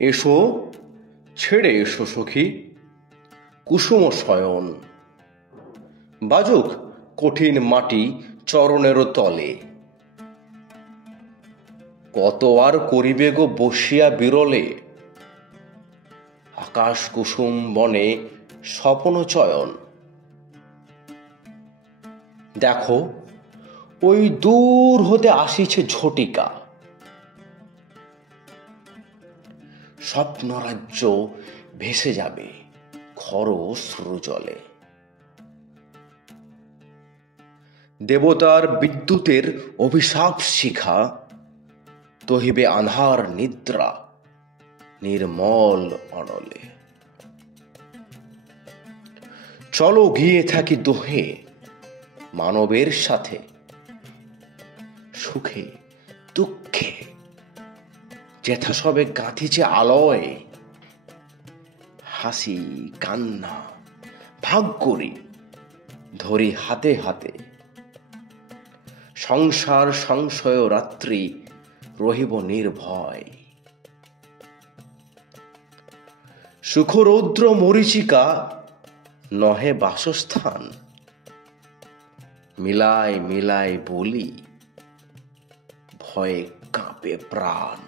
এসো, ছেড়ে এসো সখী কুসুম শয়ন, বাজুক কঠিন মাটি চরণের তলে। কত আর করিবে গো বসিয়া বিরলে, আকাশ কুসুম বনে স্বপ্ন চয়ন। দেখো ওই দূর হতে আসিছে ঝটিকা, স্বপ্নরাজ্য ভেসে যাবে খর শ্রুজলে। দেবতার বিদ্যুতের অভিশাপ শিখা, তহিবে আঁধার নিদ্রা নির্মল অনলে। চলো গিয়ে থাকি দোহে মানবের সাথে, সুখে দুঃখে যেথা সবে গাঁথিছে আলয়। হাসি কান্না ভাগ করি ধরি হাতে হাতে, সংসার সংশয় রাত্রি রহিব নির্ভয়। সুখরৌদ্র মরীচিকা নহে বাসস্থান, মিলাই মিলাই বলি ভয়ে কাঁপে প্রাণ।